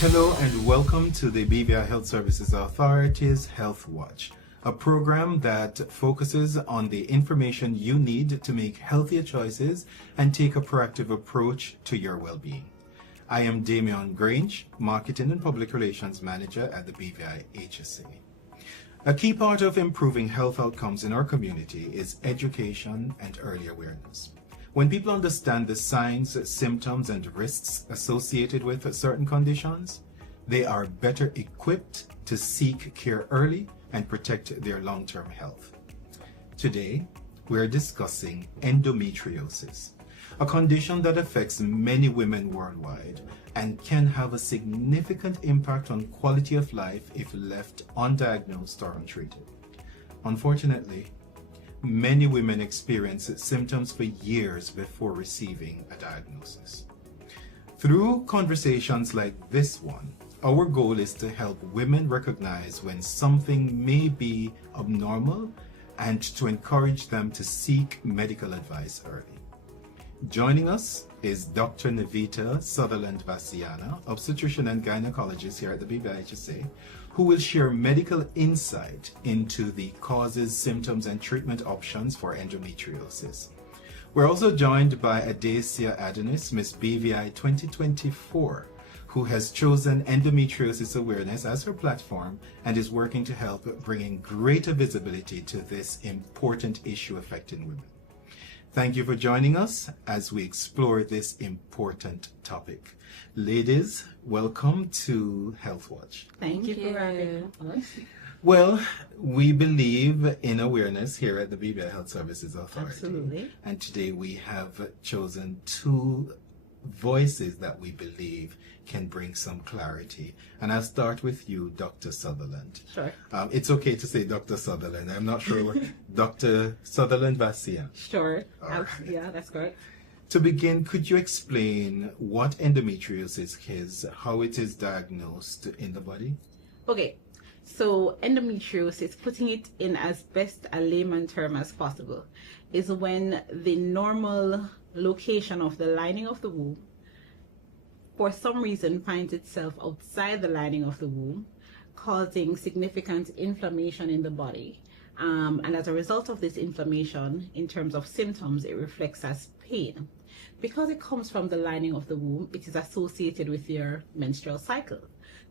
Hello and welcome to the BVI Health Services Authority's Health Watch, a program that focuses on the information you need to make healthier choices and take a proactive approach to your well-being. I am Damian Grange, Marketing and Public Relations Manager at the BVIHSA. A key part of improving health outcomes in our community is education and early awareness. When people understand the signs, symptoms, and risks associated with certain conditions, they are better equipped to seek care early and protect their long-term health. Today, we are discussing endometriosis, a condition that affects many women worldwide and can have a significant impact on quality of life if left undiagnosed or untreated. Unfortunately, many women experience symptoms for years before receiving a diagnosis. Through conversations like this one, our goal is to help women recognize when something may be abnormal and to encourage them to seek medical advice early. Joining us is Dr. Neveta Sutherland-Vacciana, obstetrician and gynecologist here at the BVIHSA, who will share medical insight into the causes, symptoms, and treatment options for endometriosis. We're also joined by Adacia Adonis, Miss BVI 2024, who has chosen Endometriosis Awareness as her platform and is working to help bringing greater visibility to this important issue affecting women. Thank you for joining us as we explore this important topic. Ladies, welcome to Health Watch. Thank you for having us. Well, we believe in awareness here at the BVI Health Services Authority. Absolutely. And today we have chosen two voices that we believe can bring some clarity. And I'll start with you, Dr. Sutherland. Sure. It's okay to say Dr. Sutherland. I'm not sure. Dr. Sutherland-Vacciana. Sure. Right. Yeah, that's correct. To begin, could you explain what endometriosis is, how it is diagnosed in the body? Okay. So endometriosis, putting it in as best a layman term as possible, is when the normal location of the lining of the womb for some reason finds itself outside the lining of the womb, causing significant inflammation in the body. And as a result of this inflammation, in terms of symptoms, it reflects as pain. Because it comes from the lining of the womb, it is associated with your menstrual cycle.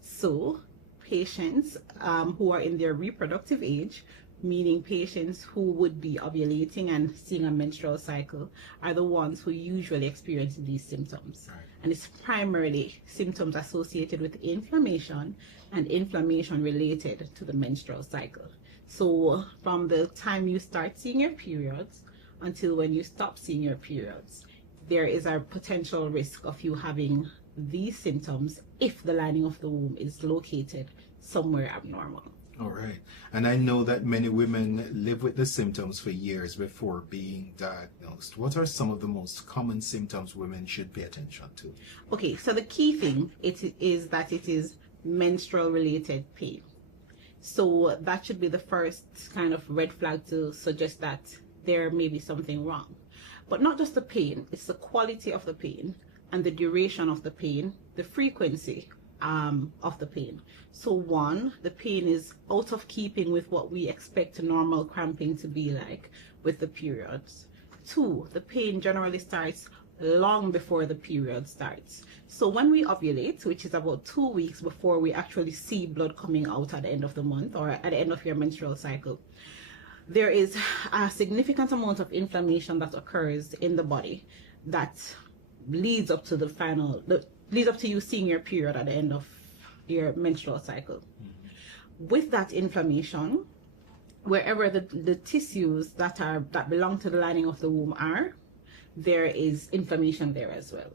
So patients who are in their reproductive age, meaning patients who would be ovulating and seeing a menstrual cycle, are the ones who usually experience these symptoms. Right. And it's primarily symptoms associated with inflammation and inflammation related to the menstrual cycle. So from the time you start seeing your periods until when you stop seeing your periods, there is a potential risk of you having these symptoms if the lining of the womb is located somewhere abnormal. All right. And I know that many women live with the symptoms for years before being diagnosed. What are some of the most common symptoms women should pay attention to? Okay, so the key thing is that it is menstrual related pain. So that should be the first kind of red flag to suggest that there may be something wrong. But not just the pain, it's the quality of the pain and the duration of the pain, the frequency of the pain. So one, the pain is out of keeping with what we expect normal cramping to be like with the periods. Two, the pain generally starts long before the period starts. So when we ovulate, which is about 2 weeks before we actually see blood coming out at the end of the month or at the end of your menstrual cycle, there is a significant amount of inflammation that occurs in the body that leads up to leads up to you seeing your period at the end of your menstrual cycle. Mm-hmm. With that inflammation, wherever the tissues that belong to the lining of the womb are, there is inflammation there as well.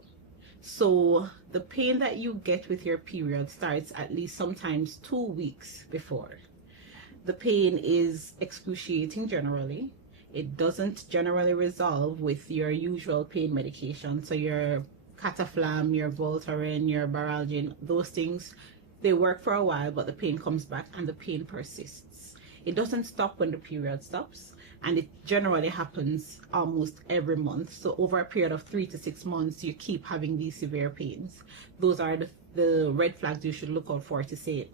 So the pain that you get with your period starts at least sometimes 2 weeks before. The pain is excruciating generally. It doesn't generally resolve with your usual pain medication. So your Cataflam, your Voltaren, your Baralgin, those things, they work for a while, but the pain comes back and the pain persists. It doesn't stop when the period stops. and it generally happens almost every month. So over a period of 3 to 6 months, you keep having these severe pains. Those are the red flags you should look out for to say,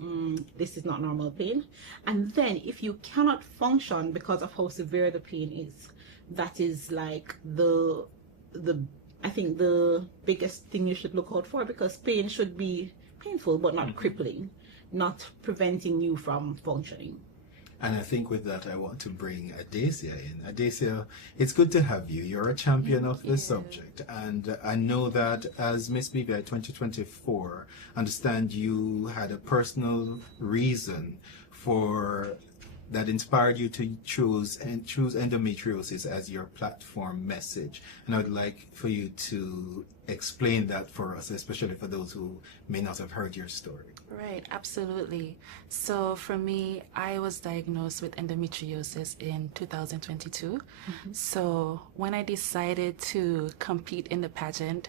this is not normal pain. And then if you cannot function because of how severe the pain is, that is like I think the biggest thing you should look out for, because pain should be painful but not crippling, not preventing you from functioning. And I think with that, I want to bring Adacia in. Adacia, it's good to have you. You're a champion of this subject. And I know that as Miss BVI 2024, understand you had a personal reason that inspired you to choose endometriosis as your platform message. And I would like for you to explain that for us, especially for those who may not have heard your story. Right, absolutely. So for me, I was diagnosed with endometriosis in 2022. So when I decided to compete in the pageant,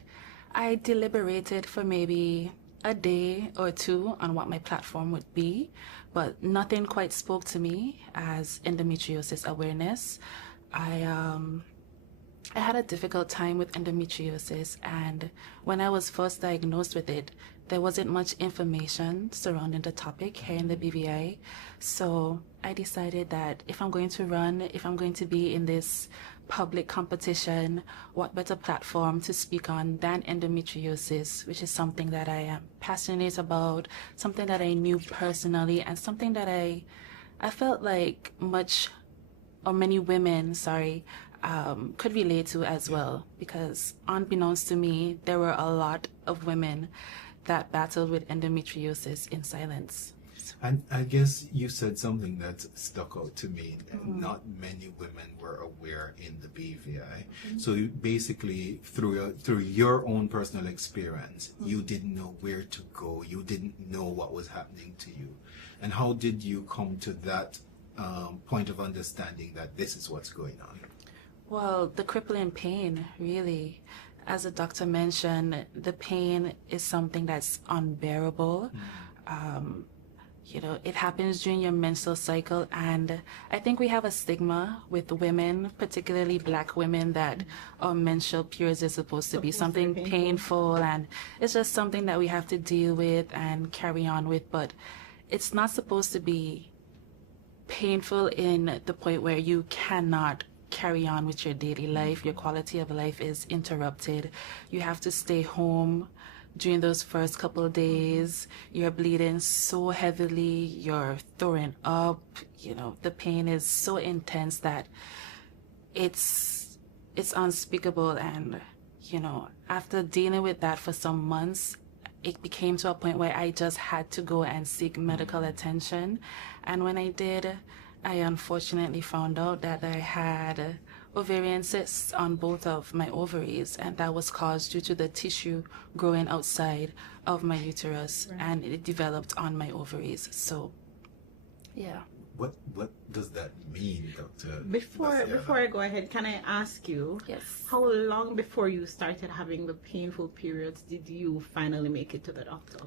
I deliberated for maybe a day or two on what my platform would be, but nothing quite spoke to me as endometriosis awareness. I had a difficult time with endometriosis, and when I was first diagnosed with it, there wasn't much information surrounding the topic here in the BVI. So I decided that if I'm going to run, if I'm going to be in this public competition, what better platform to speak on than endometriosis, which is something that I am passionate about, something that I knew personally, and something that I felt like many women, could relate to as well, because unbeknownst to me, there were a lot of women that battled with endometriosis in silence. And I guess you said something that stuck out to me. Not many women were aware in the BVI. So you basically, through your own personal experience, you didn't know where to go. You didn't know what was happening to you. And how did you come to that point of understanding that this is what's going on? Well, the crippling pain, really. As the doctor mentioned, the pain is something that's unbearable. It happens during your menstrual cycle, and I think we have a stigma with women, particularly Black women, that our menstrual periods is supposed to be something painful, and it's just something that we have to deal with and carry on with, but it's not supposed to be painful in the point where you cannot carry on with your daily life. Your quality of life is interrupted. You have to stay home during those first couple of days. You're bleeding so heavily, you're throwing up, the pain is so intense that it's unspeakable. And after dealing with that for some months, it became to a point where I just had to go and seek medical attention. And when I did, I unfortunately found out that I had ovarian cysts on both of my ovaries, and that was caused due to the tissue growing outside of my uterus, and it developed on my ovaries. So, yeah. What does that mean, Dr. Before I go ahead, can I ask you, how long before you started having the painful periods did you finally make it to the doctor?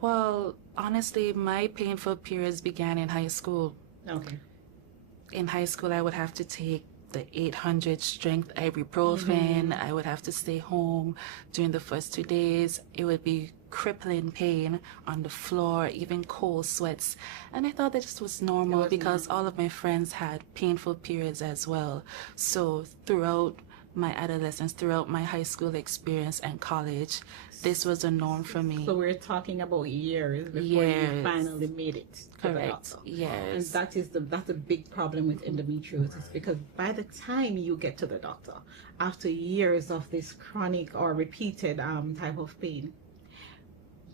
Well, honestly, my painful periods began in high school. Okay. In high school, I would have to take the 800 strength ibuprofen. I would have to stay home during the first 2 days. It would be crippling pain on the floor, even cold sweats. And I thought that this was normal because all of my friends had painful periods as well. So throughout my adolescence, throughout my high school experience and college, this was a norm for me. So we're talking about years before you finally made it to the doctor. Yes. And that's a big problem with endometriosis, because by the time you get to the doctor, after years of this chronic or repeated type of pain,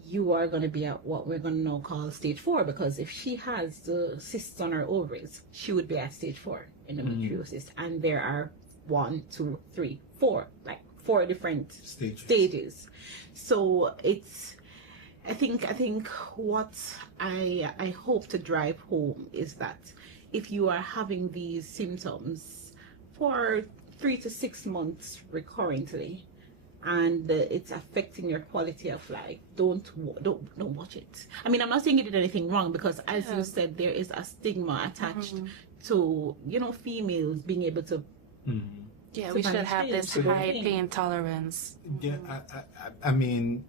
you are going to be at what we're going to now call stage 4, because if she has the cysts on her ovaries, she would be at stage 4 endometriosis. And there are 1, 2, 3, 4, like 4 different stages. So I think what I hope to drive home is that if you are having these symptoms for 3 to 6 months recurrently, and it's affecting your quality of life, don't watch it. I mean, I'm not saying you did anything wrong, because as you said, there is a stigma attached to females being able to. Yeah, to we should manage have pain, this to do high pain. pain tolerance. Yeah, I mean,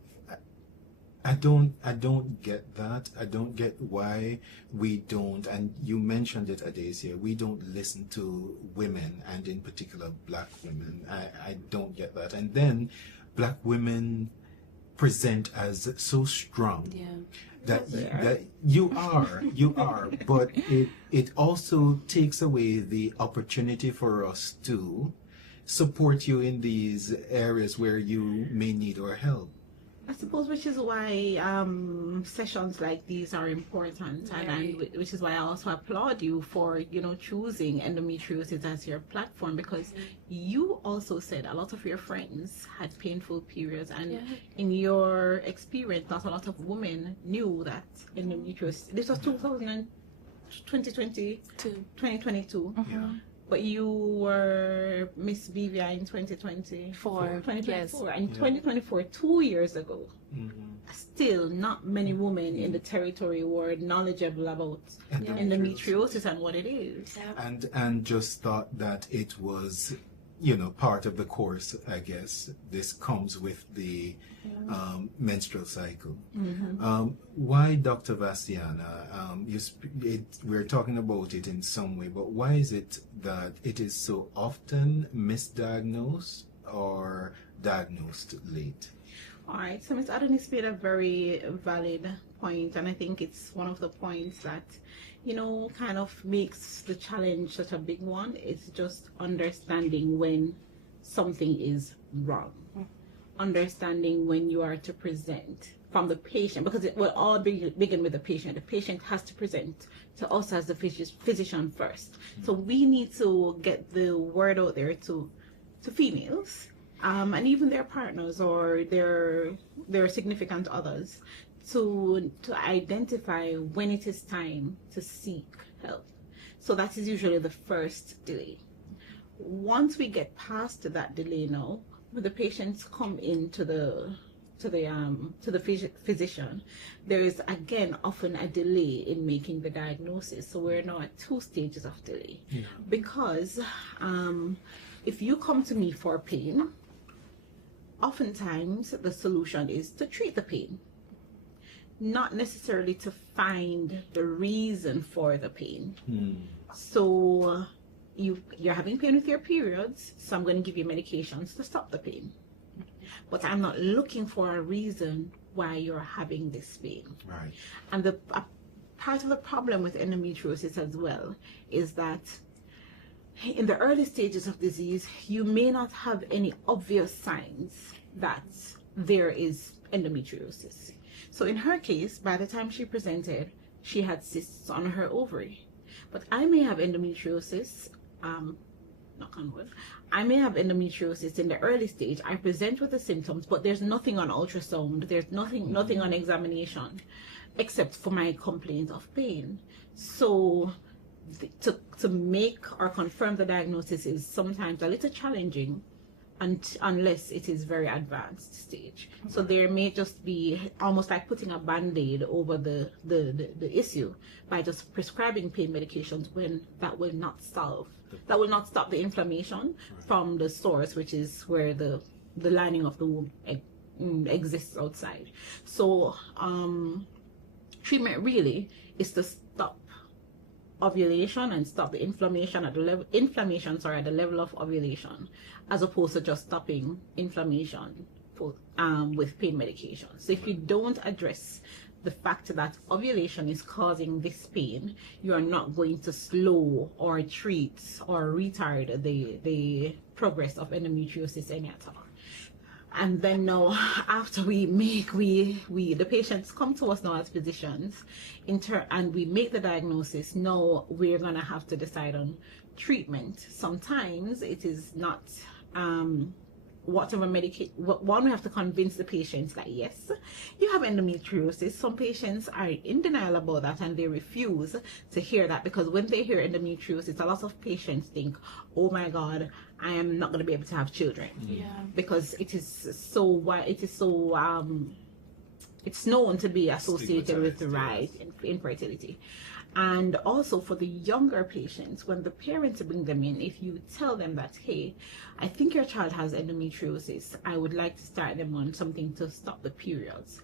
I don't get that. I don't get why we don't, and you mentioned it, Adacia, we don't listen to women, and in particular black women. I don't get that. And then black women present as so strong. Yeah. That you are, but it also takes away the opportunity for us to support you in these areas where you may need our help. I suppose, which is why sessions like these are important, and which is why I also applaud you for choosing endometriosis as your platform, because you also said a lot of your friends had painful periods, and in your experience, not a lot of women knew that endometriosis. This was 2022. Yeah. But you were Miss BVI in 2024. Yes. And 2024, 2 years ago, still not many women in the territory were knowledgeable about endometriosis and what it is. And just thought that it was, part of the course, I guess. This comes with the menstrual cycle. Why, Dr. Vacciana, we're talking about it in some way, but why is it that it is so often misdiagnosed or diagnosed late? All right, so Ms. Adonis made a very valid point, and I think it's one of the points that, kind of makes the challenge such a big one. It's just understanding when something is wrong, understanding when you are to present from the patient, because it will all begin with the patient. The patient has to present to us as the physician first. So we need to get the word out there to females, and even their partners or their significant others, to identify when it is time to seek help. So that is usually the first delay. Once we get past that delay now, when the patients come into the physician, there is again often a delay in making the diagnosis. So we're now at 2 stages of delay. Because if you come to me for pain, oftentimes the solution is to treat the pain, not necessarily to find the reason for the pain. So you're having pain with your periods, so I'm going to give you medications to stop the pain. But I'm not looking for a reason why you're having this pain. Right. And part of the problem with endometriosis as well is that in the early stages of disease, you may not have any obvious signs that there is endometriosis. So in her case, by the time she presented, she had cysts on her ovary. But I may have endometriosis, knock on wood, I may have endometriosis in the early stage. I present with the symptoms, but there's nothing on ultrasound, there's nothing on examination, except for my complaint of pain. So to make or confirm the diagnosis is sometimes a little challenging, unless it is very advanced stage. So there may just be almost like putting a band-aid over the issue by just prescribing pain medications, when that will not stop the inflammation from the source, which is where the lining of the womb exists outside. So treatment really is to stop ovulation and stop the inflammation at the level at the level of ovulation, as opposed to just stopping inflammation with pain medications. So if you don't address the fact that ovulation is causing this pain, you are not going to slow or treat or retard the progress of endometriosis any at all. And then now, after the patients come to us now as physicians, and we make the diagnosis, now we're gonna have to decide on treatment. Sometimes it is not whatever medication. One, we have to convince the patients that yes, you have endometriosis. Some patients are in denial about that, and they refuse to hear that, because when they hear endometriosis, a lot of patients think, oh my God, I am not going to be able to have children. Because it is it's known to be associated with the rise in infertility. And also for the younger patients, when the parents bring them in, if you tell them that, hey, I think your child has endometriosis, I would like to start them on something to stop the periods,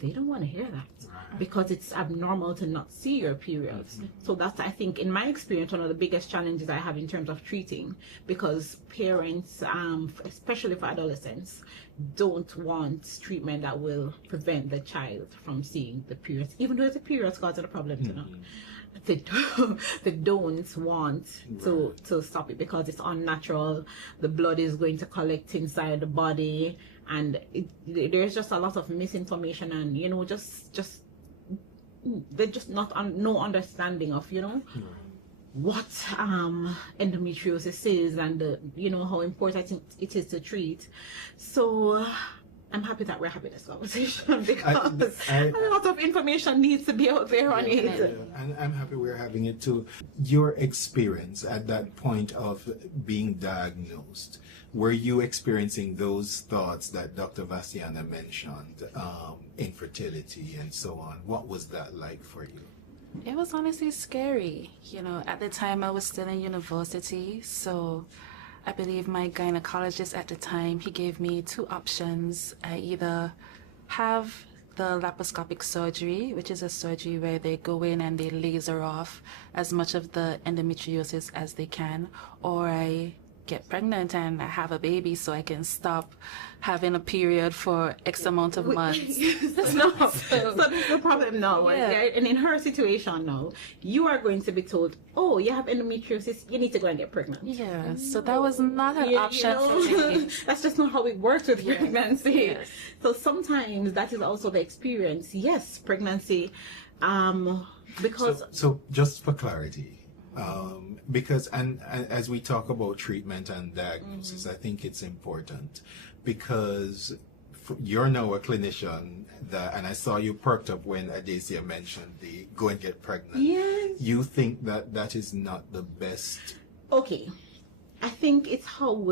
they don't want to hear that, because it's abnormal to not see your periods. So that's, I think, in my experience, one of the biggest challenges I have in terms of treating, because parents, especially for adolescents, don't want treatment that will prevent the child from seeing the periods, even though the periods cause the problem, you know. They don't want to stop it because it's unnatural. The blood is going to collect inside the body, and there's just a lot of misinformation, and you know, just they're just no understanding of, you know, what endometriosis is, and you know, how important it is to treat. So I'm happy that we're having this conversation, because a lot of information needs to be out there on it. Yeah, and I'm happy we're having it too. Your experience at that point of being diagnosed, were you experiencing those thoughts that Dr. Vacciana mentioned, infertility and so on? What was that like for you? It was honestly scary. You know, at the time I was still in university, so I believe my gynecologist at the time, he gave me two options. I either have the laparoscopic surgery, which is a surgery where they go in and they laser off as much of the endometriosis as they can, or I get pregnant and I have a baby so I can stop having a period for X amount of months. So that's the problem now. Yeah. And in her situation now, you are going to be told, oh, you have endometriosis, you need to go and get pregnant. Yeah, so that was not an option, you know, for me. That's just not how it works with pregnancy. Yes. So sometimes that is also the experience. Yes, pregnancy, because... So just for clarity, because and as we talk about treatment and diagnosis, I think it's important, because you're now a clinician and I saw you perked up when Adacia mentioned the go and get pregnant. Yes. You think that that is not the best? Okay. I think it's how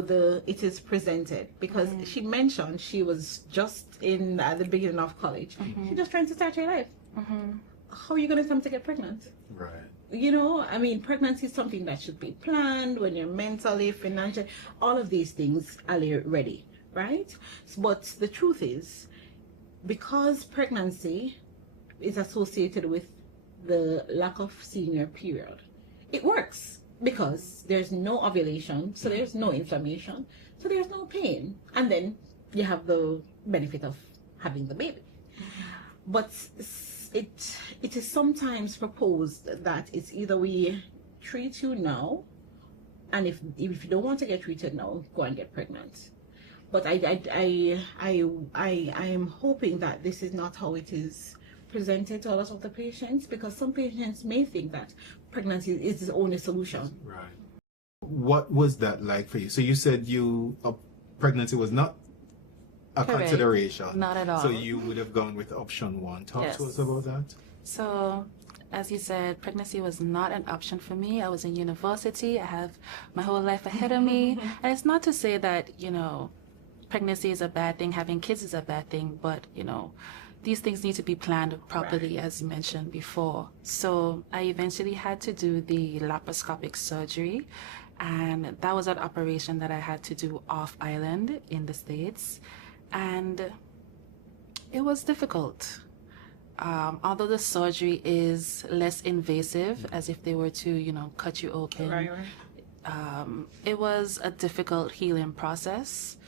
it is presented, because she mentioned she was just at the beginning of college. She's just trying to start her life. How are you going to come to get pregnant? Right. You know, I mean, pregnancy is something that should be planned when you're mentally, financially, all of these things are ready, right? But the truth is, because pregnancy is associated with the lack of seeing your period, it works because there's no ovulation, so there's no inflammation, so there's no pain, and then you have the benefit of having the baby. But it is sometimes proposed that it's either we treat you now, and if you don't want to get treated now, go and get pregnant. But I am hoping that this is not how it is presented to a lot of the patients, because some patients may think that pregnancy is the only solution. Right. What was that like for you? So you said pregnancy was not a Correct. Consideration. Not at all. So you would have gone with option one. Talk to us about that. So, as you said, pregnancy was not an option for me. I was in university. I have my whole life ahead of me. And it's not to say that, you know, pregnancy is a bad thing, having kids is a bad thing, but, you know, these things need to be planned properly, as mentioned before. So I eventually had to do the laparoscopic surgery, and that was an operation that I had to do off island in the States. And it was difficult. Although the surgery is less invasive, as if they were to, you know, cut you open. Right. It was a difficult healing process.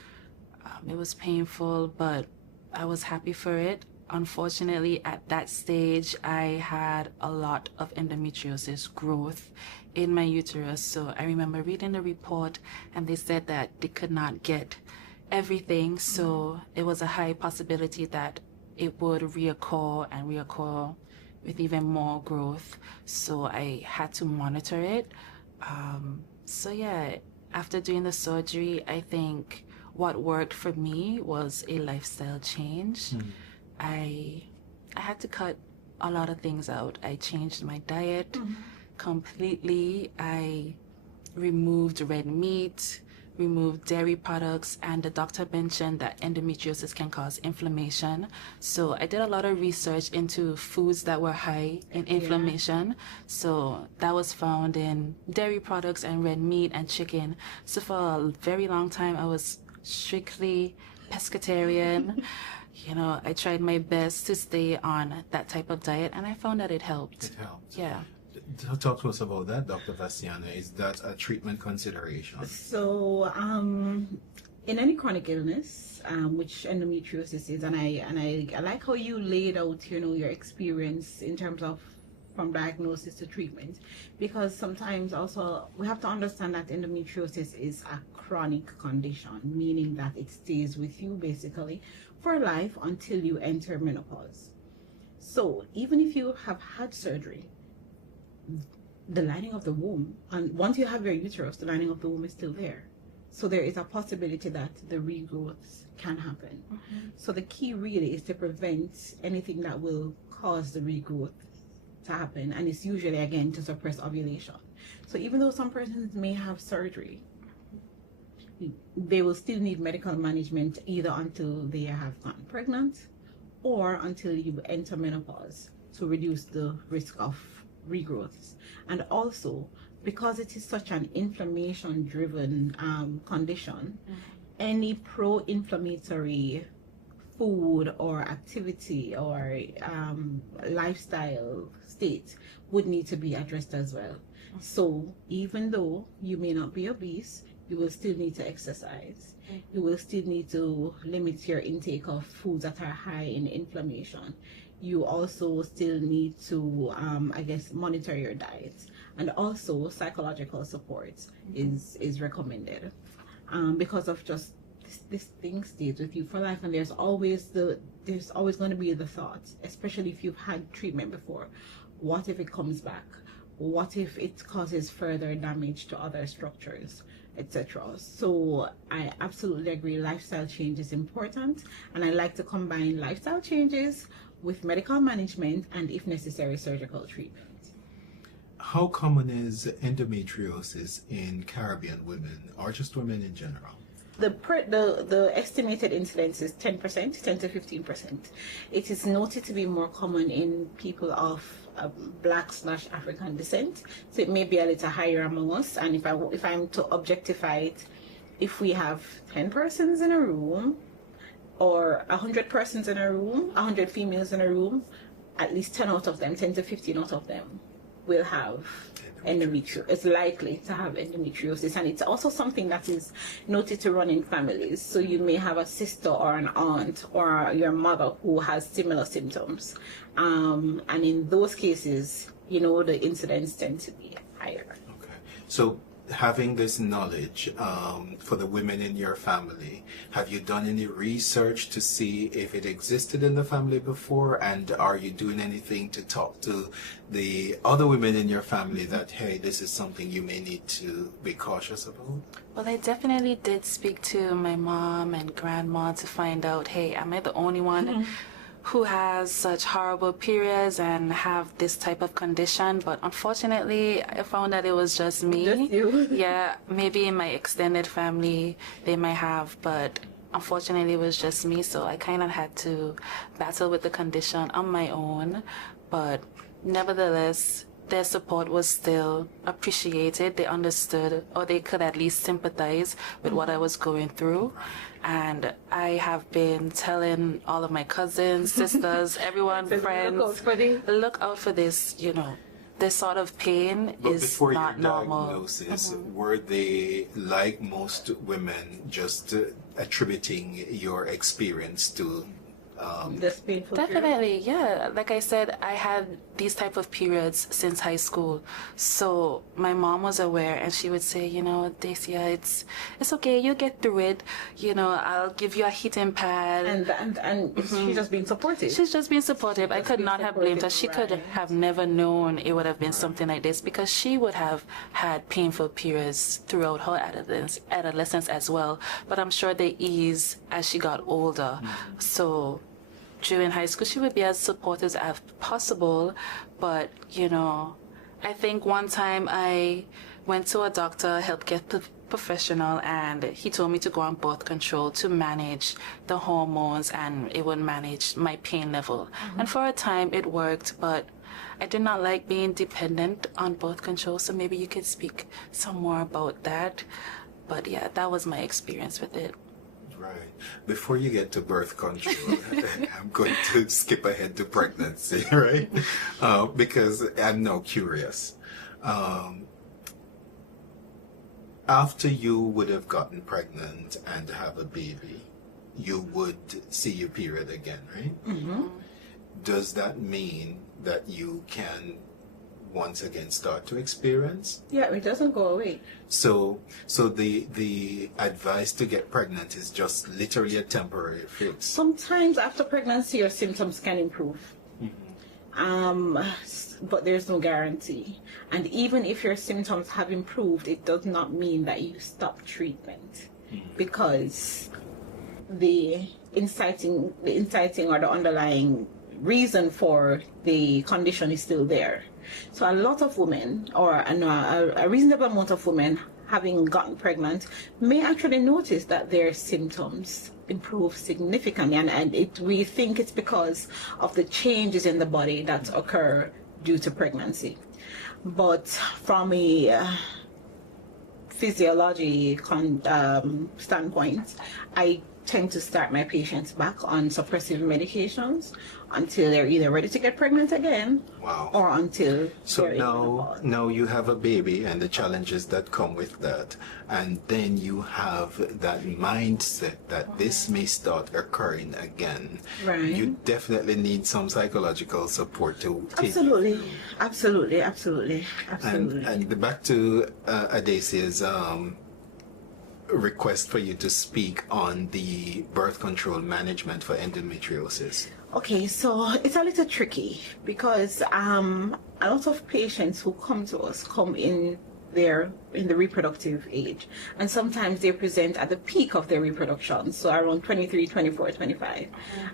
It was painful, but I was happy for it. Unfortunately, at that stage, I had a lot of endometriosis growth in my uterus. So I remember reading the report, and they said that they could not get everything. So it was a high possibility that it would reoccur with even more growth. So I had to monitor it. So yeah, after doing the surgery, I think what worked for me was a lifestyle change. I had to cut a lot of things out. I changed my diet completely. I removed red meat, remove dairy products, and the doctor mentioned that endometriosis can cause inflammation. So I did a lot of research into foods that were high in inflammation. So that was found in dairy products and red meat and chicken. So for a very long time, I was strictly pescatarian. I tried my best to stay on that type of diet, and I found that it helped. It helped. Yeah. Talk to us about that, Dr. Vacciana. Is that a treatment consideration? So, in any chronic illness, which endometriosis is, and I like how you laid out, your experience in terms of from diagnosis to treatment, because sometimes also we have to understand that endometriosis is a chronic condition, meaning that it stays with you basically for life until you enter menopause. So even if you have had surgery, the lining of the womb, and once you have your uterus, the lining of the womb is still there. So there is a possibility that the regrowths can happen. So the key really is to prevent anything that will cause the regrowth to happen, and it's usually again to suppress ovulation. So even though some persons may have surgery, they will still need medical management either until they have gotten pregnant or until you enter menopause to reduce the risk of regrowths. And also, because it is such an inflammation driven condition, any pro-inflammatory food or activity or lifestyle state would need to be addressed as well. So even though you may not be obese, you will still need to exercise. You will still need to limit your intake of foods that are high in inflammation. You also still need to, monitor your diet. And also psychological support is recommended because of just this thing stays with you for life, and there's always going to be the thought, especially if you've had treatment before, what if it comes back? What if it causes further damage to other structures, etc.? So I absolutely agree, lifestyle change is important, and I like to combine lifestyle changes with medical management and, if necessary, surgical treatment. How common is endometriosis in Caribbean women, or just women in general? The estimated incidence is 10% to 15%. It is noted to be more common in people of Black/African descent, so it may be a little higher among us. And if I'm to objectify it, if we have 10 persons in a room, or 100 persons in a room, 100 females in a room, at least 10 to 15 out of them will have endometriosis. It's likely to have endometriosis, and it's also something that is noted to run in families. So you may have a sister or an aunt or your mother who has similar symptoms, and in those cases, the incidence tend to be higher. Okay, so having this knowledge for the women in your family, have you done any research to see if it existed in the family before, and are you doing anything to talk to the other women in your family that, hey, this is something you may need to be cautious about? Well, I definitely did speak to my mom and grandma to find out, hey, am I the only one who has such horrible periods and have this type of condition? But unfortunately, I found that it was just me. Just you. Yeah, maybe in my extended family they might have, but unfortunately it was just me, so I kind of had to battle with the condition on my own. But nevertheless, their support was still appreciated. They understood, or they could at least sympathize with what I was going through. And I have been telling all of my cousins, sisters, everyone, friends, look out for this, this sort of pain is not normal. Diagnosis, were they, like most women, just attributing your experience to this painful Definitely, yeah. Like I said, I had these type of periods since high school. So my mom was aware, and she would say, Adacia, it's okay, you'll get through it. I'll give you a heating pad. And she's just being supportive. She's just been supportive. I could not have blamed her. She could have never known it would have been something like this, because she would have had painful periods throughout her adolescence as well. But I'm sure they eased as she got older. So during high school, she would be as supportive as possible. But, I think one time I went to a doctor, healthcare professional, and he told me to go on birth control to manage the hormones, and it would manage my pain level. And for a time it worked, but I did not like being dependent on birth control, so maybe you could speak some more about that. But yeah, that was my experience with it. Right. Before you get to birth control, I'm going to skip ahead to pregnancy, right? Because I'm now curious. After you would have gotten pregnant and have a baby, you would see your period again, right? Mm-hmm. Does that mean that you can once again start to experience? Yeah, it doesn't go away. So the advice to get pregnant is just literally a temporary fix. Sometimes after pregnancy, your symptoms can improve. But there's no guarantee. And even if your symptoms have improved, it does not mean that you stop treatment, because the inciting or the underlying reason for the condition is still there. So a lot of women, or a reasonable amount of women having gotten pregnant, may actually notice that their symptoms improve significantly, and we think it's because of the changes in the body that occur due to pregnancy. But from a physiology standpoint, I tend to start my patients back on suppressive medications until they're either ready to get pregnant again. Wow. Or until So they're now you have a baby and the challenges that come with that, and then you have that mindset that this may start occurring again. Right. You definitely need some psychological support to take Absolutely. Absolutely. and back to Adacia's request for you to speak on the birth control management for endometriosis. Okay, so it's a little tricky because a lot of patients who come to us come in the reproductive age, and sometimes they present at the peak of their reproduction, so around 23, 24, 25.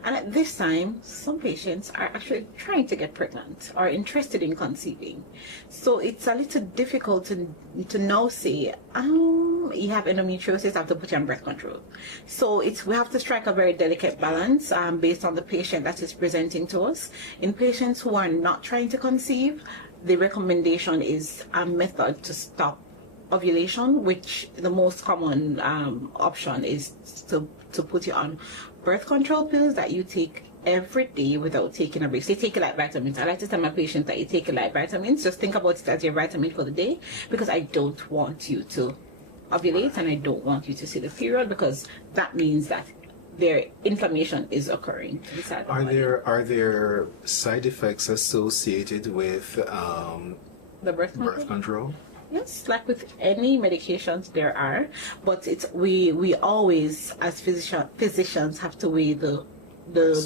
And at this time, some patients are actually trying to get pregnant or interested in conceiving. So it's a little difficult to now say, you have endometriosis, I have to put you on birth control. So we have to strike a very delicate balance based on the patient that is presenting to us. In patients who are not trying to conceive, the recommendation is a method to stop ovulation, which the most common option is to put you on birth control pills that you take every day without taking a break. So you take it like vitamins. I like to tell my patients that you take it like vitamins. Just think about it as your vitamin for the day, because I don't want you to ovulate and I don't want you to see the period, because that means that their inflammation is occurring. Are there side effects associated with the birth control? Yes, like with any medications there are, but we always as physicians have to weigh the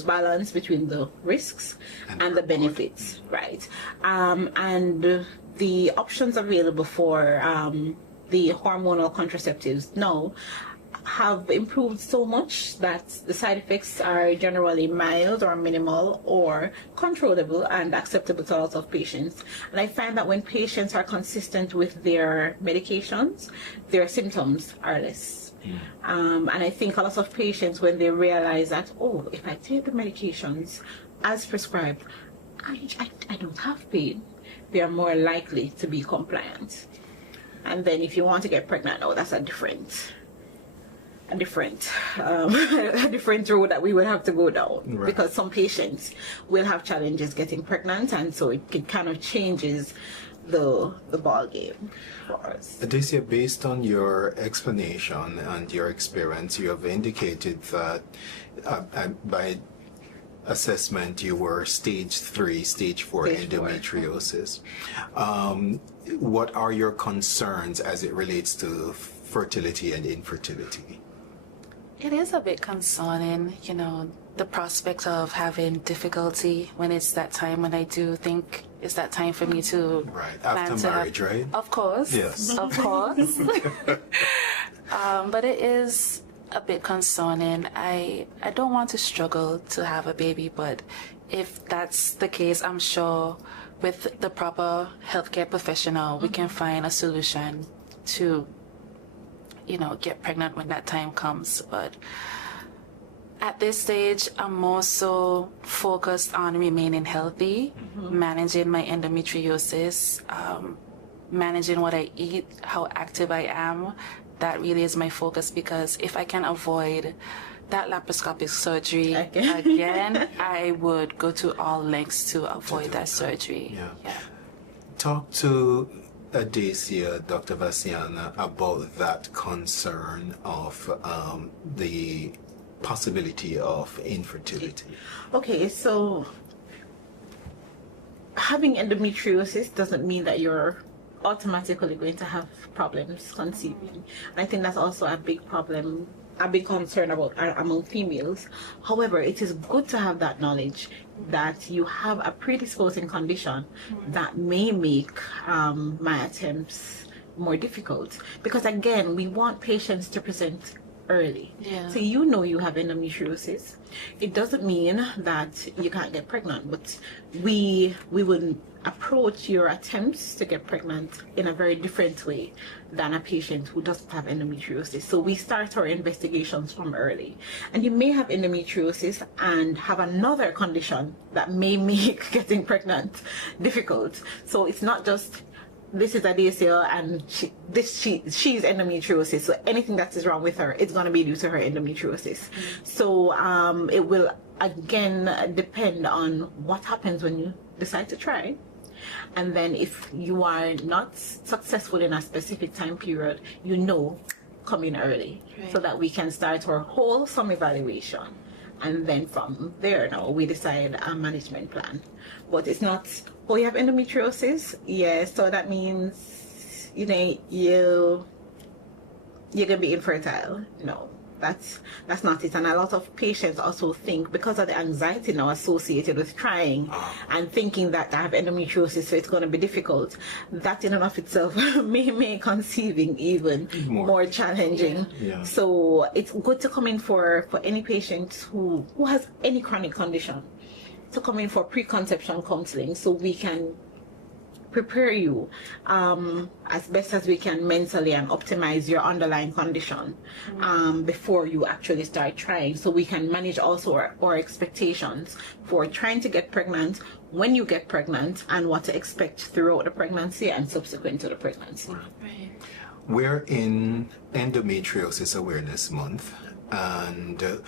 balance between the risks and the benefits, right? And the options available for the hormonal contraceptives now have improved so much that the side effects are generally mild or minimal or controllable and acceptable to a lot of patients. And I find that when patients are consistent with their medications, their symptoms are less. And I think a lot of patients, when they realize that, if I take the medications as prescribed, I don't have pain, they are more likely to be compliant. And then if you want to get pregnant, that's a different road that we will have to go down, right? Because some patients will have challenges getting pregnant, and so it kind of changes the ball game for us. Adacia, based on your explanation and your experience, you have indicated that by assessment you were stage 3, stage 4 endometriosis. What are your concerns as it relates to fertility and infertility? It is a bit concerning, the prospect of having difficulty when it's that time, when I do think it's that time for me to... Right, after marriage, right? Of course. Yes. Of course. But it is a bit concerning. I don't want to struggle to have a baby, but if that's the case, I'm sure with the proper healthcare professional, we can find a solution to get pregnant when that time comes. But at this stage, I'm more so focused on remaining healthy, managing my endometriosis, managing what I eat, how active I am. That really is my focus, because if I can avoid that laparoscopic surgery again, I would go to all lengths to avoid that surgery. Yeah. Talk to Adacia, Dr. Vacciana, about that concern of the possibility of infertility. Okay, so having endometriosis doesn't mean that you're automatically going to have problems conceiving. And I think that's also a big problem, a big concern among females. However, it is good to have that knowledge that you have a predisposing condition that may make my attempts more difficult. Because again, we want patients to present early. So you have endometriosis. It doesn't mean that you can't get pregnant, but we will approach your attempts to get pregnant in a very different way than a patient who doesn't have endometriosis. So we start our investigations from early. And you may have endometriosis and have another condition that may make getting pregnant difficult. So it's not just this is Adacia and she's endometriosis, so anything that is wrong with her, it's going to be due to her endometriosis. So it will again depend on what happens when you decide to try. And then if you are not successful in a specific time period, come in early, so that we can start our wholesome evaluation. And then from there, now we decide a management plan. But it's not, you have endometriosis? Yes, so that means, you're going to be infertile. No, that's not it. And a lot of patients also think, because of the anxiety now associated with trying and thinking that I have endometriosis, so it's going to be difficult, that in and of itself may make conceiving even more challenging. So it's good to come in for any patient who has any chronic condition, to come in for preconception counseling, so we can prepare you as best as we can mentally and optimize your underlying condition before you actually start trying, so we can manage also our expectations for trying to get pregnant, when you get pregnant, and what to expect throughout the pregnancy and subsequent to the pregnancy. We're in Endometriosis Awareness Month, and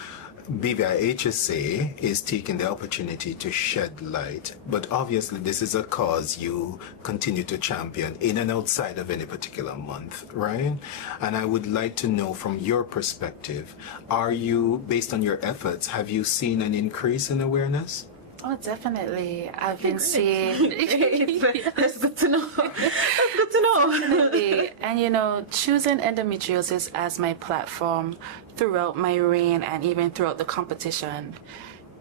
BVIHSA is taking the opportunity to shed light, but obviously this is a cause you continue to champion in and outside of any particular month, right? And I would like to know, from your perspective, based on your efforts, have you seen an increase in awareness? Oh, definitely. I've been seeing... That's good to know. That's good to know. Definitely. And, choosing endometriosis as my platform throughout my reign and even throughout the competition,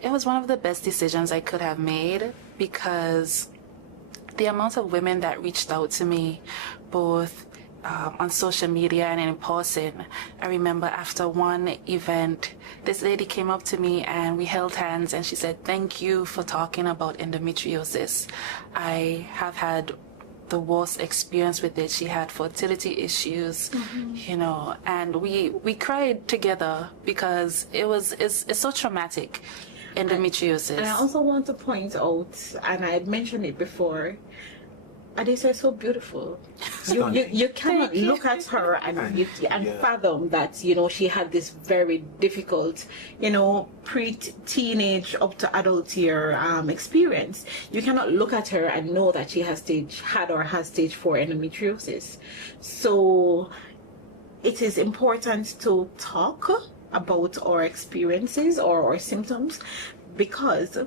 it was one of the best decisions I could have made, because the amount of women that reached out to me, both on social media and in person. I remember after one event, this lady came up to me and we held hands, and she said, "Thank you for talking about endometriosis. I have had the worst experience with it." She had fertility issues, and we cried together, because it's so traumatic, endometriosis. And I also want to point out, and I mentioned it before, Adacia is so beautiful. You cannot look at her and fathom that, she had this very difficult, pre-teenage up to adult year experience. You cannot look at her and know that she has stage 4 endometriosis. So it is important to talk about our experiences or our symptoms, because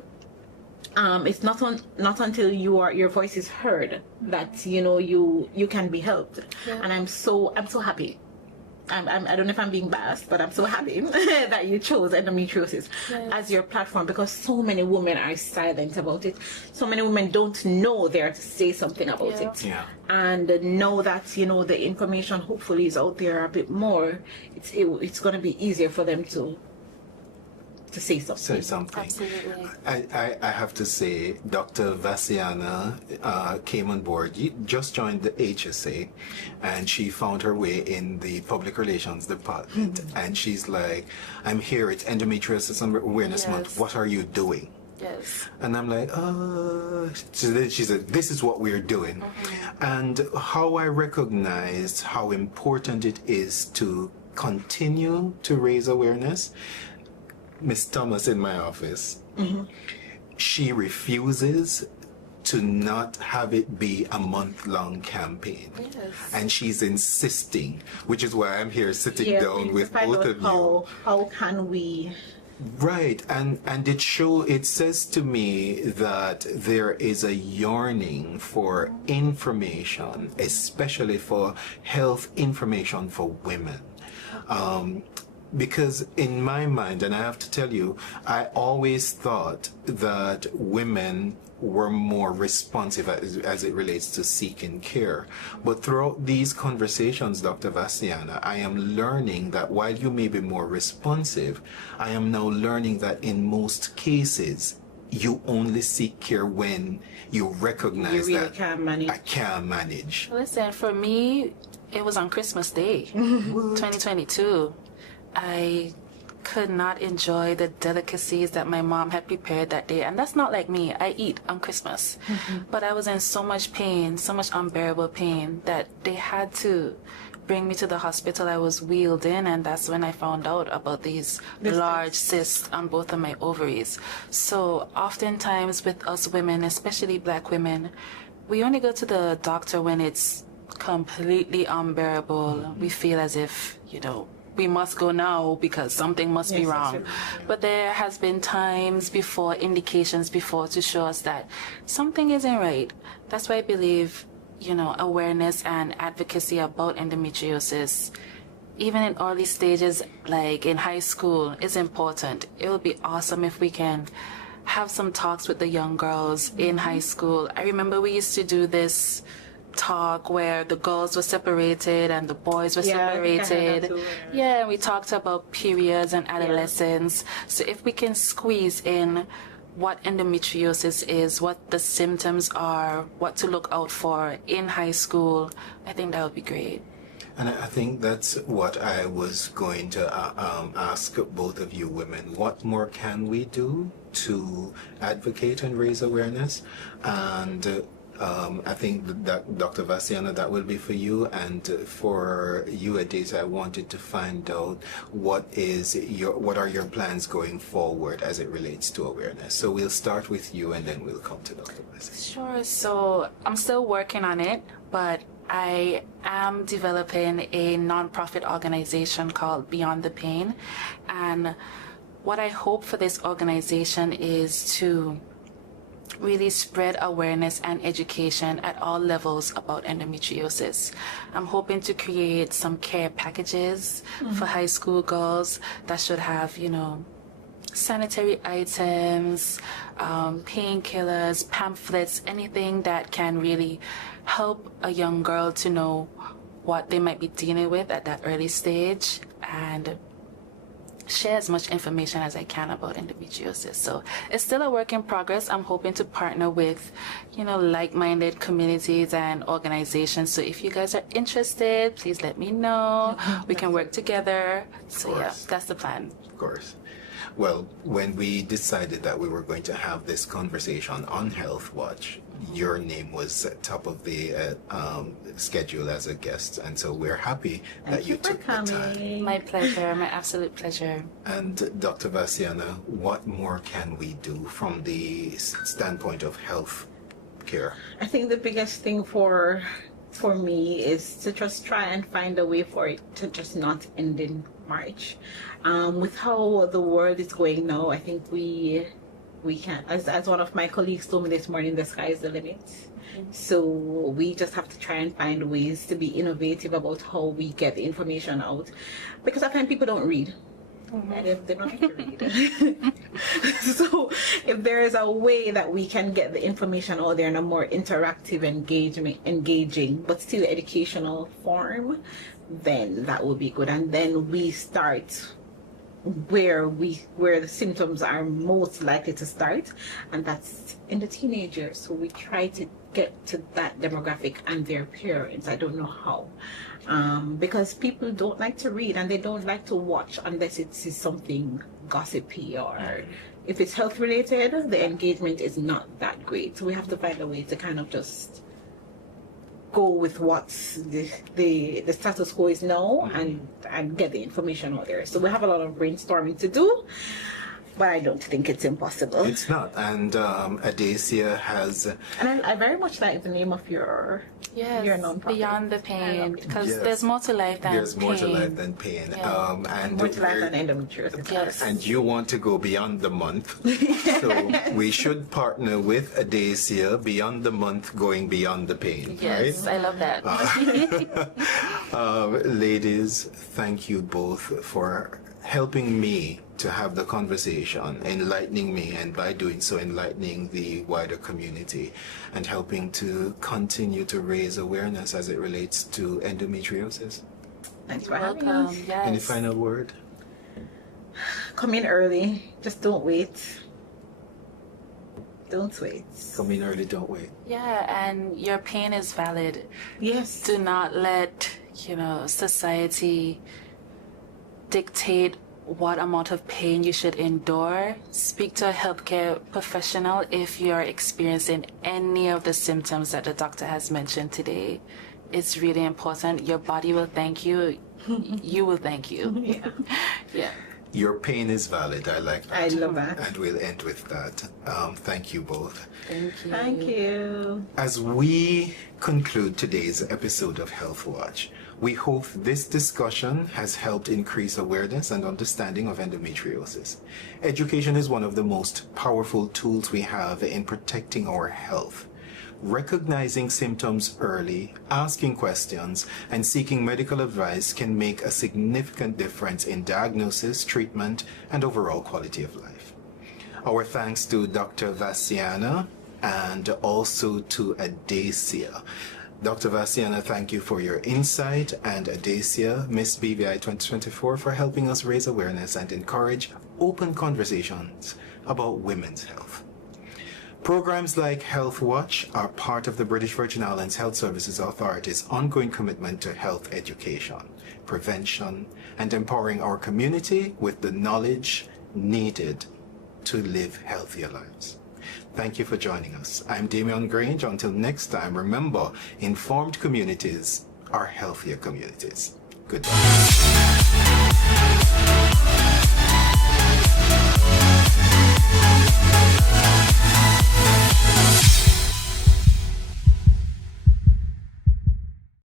it's not until your voice is heard that you can be helped. And I'm so happy. I don't know if I'm being biased, but I'm so happy that you chose endometriosis as your platform, because so many women are silent about it. So many women don't know they're to say something about it. And know that the information hopefully is out there a bit more. It's going to be easier for them to say something. Say something. Absolutely. I have to say, Dr. Vacciana came on board, just joined the HSA, and she found her way in the public relations department. And she's like, I'm here, it's Endometriosis Awareness Month. What are you doing? Yes. And I'm like, she said, this is what we're doing. And how I recognized how important it is to continue to raise awareness, Miss Thomas in my office, she refuses to not have it be a month-long campaign. Yes. And she's insisting, which is why I'm here sitting down with both of you. How can we... Right, and it says to me that there is a yearning for information, especially for health information for women. Because in my mind, and I have to tell you, I always thought that women were more responsive as it relates to seeking care. But throughout these conversations, Dr. Vacciana, I am learning that while you may be more responsive, I am now learning that in most cases, you only seek care when you recognize You really that can't manage. I can't manage. Listen, for me, it was on Christmas Day, 2022. I could not enjoy the delicacies that my mom had prepared that day. And that's not like me. I eat on Christmas. But I was in so much pain, so much unbearable pain, that they had to bring me to the hospital. I was wheeled in, and that's when I found out about these large cysts on both of my ovaries. So oftentimes with us women, especially Black women, we only go to the doctor when it's completely unbearable. We feel as if, we must go now because something must be wrong. But there has been times before, indications before, to show us that something isn't right. That's why I believe, awareness and advocacy about endometriosis, even in early stages, like in high school, is important. It would be awesome if we can have some talks with the young girls in high school. I remember we used to do this talk where the girls were separated and the boys were separated. Yeah, we talked about periods and adolescence. So if we can squeeze in what endometriosis is, what the symptoms are, what to look out for in high school, I think that would be great. And I think that's what I was going to ask both of you women. What more can we do to advocate and raise awareness? And I think that Dr. Vacciana, that will be for you, and for you, Adacia, I wanted to find out what are your plans going forward as it relates to awareness. So we'll start with you, and then we'll come to Dr. Vacciana. Sure. So I'm still working on it, but I am developing a nonprofit organization called Beyond the Pain, and what I hope for this organization is to really spread awareness and education at all levels about endometriosis. I'm hoping to create some care packages for high school girls that should have, sanitary items, painkillers, pamphlets, anything that can really help a young girl to know what they might be dealing with at that early stage, and share as much information as I can about endometriosis. So it's still a work in progress. I'm hoping to partner with, like-minded communities and organizations. So if you guys are interested, please let me know. We can work together. So yeah, that's the plan. Of course. Well, when we decided that we were going to have this conversation on Health Watch, your name was at top of the schedule as a guest, and so we're happy that you took the time. My pleasure, my absolute pleasure. And Dr. Vacciana, what more can we do from the standpoint of health care? I think the biggest thing for me is to just try and find a way for it to just not end in March. With how the world is going now, I think we can, as one of my colleagues told me this morning, the sky is the limit. So we just have to try and find ways to be innovative about how we get the information out, because I find people don't read. They don't like to read. So if there is a way that we can get the information out there in a more interactive, engaging, but still educational form, then that would be good. And then we start where the symptoms are most likely to start, and that's in the teenagers. So we try to get to that demographic and their parents. I don't know how, because people don't like to read and they don't like to watch unless it's something gossipy, or if it's health related, the engagement is not that great. So we have to find a way to kind of just go with what's the status quo is now, and get the information out there. So we have a lot of brainstorming to do, but I don't think it's impossible. It's not. And Adacia has... And I very much like the name of your nonprofit. Beyond the Pain, because Yes. there's more to life than There's pain. more to life than pain. Yeah. And More to life we're- than endometriosis. Yes. And you want to go beyond the month. So we should partner with Adacia beyond the month, going beyond the pain. Yes, Right? I love that. Ladies, thank you both for helping me to have the conversation, enlightening me, and by doing so, enlightening the wider community, and helping to continue to raise awareness as it relates to endometriosis. Thanks for having Welcome. us. Yes. Any final word? Come in early. Just don't wait. Don't wait. Come in early, don't wait. Yeah, and your pain is valid. Yes. Do not let, society dictate what amount of pain you should endure. Speak to a healthcare professional if you're experiencing any of the symptoms that the doctor has mentioned today. It's really important. Your body will thank you. You will thank you. Yeah. Yeah. Your pain is valid. I like that. I love that. And we'll end with that. Thank you both. Thank you. Thank you. As we conclude today's episode of Health Watch, we hope this discussion has helped increase awareness and understanding of endometriosis. Education is one of the most powerful tools we have in protecting our health. Recognizing symptoms early, asking questions, and seeking medical advice can make a significant difference in diagnosis, treatment, and overall quality of life. Our thanks to Dr. Vacciana and also to Adacia. Dr. Vacciana, thank you for your insight, and Adacia, Miss BVI 2024, for helping us raise awareness and encourage open conversations about women's health. Programs like Health Watch are part of the British Virgin Islands Health Services Authority's ongoing commitment to health education, prevention, and empowering our community with the knowledge needed to live healthier lives. Thank you for joining us. I'm Damian Grange. Until next time, remember, informed communities are healthier communities. Goodbye.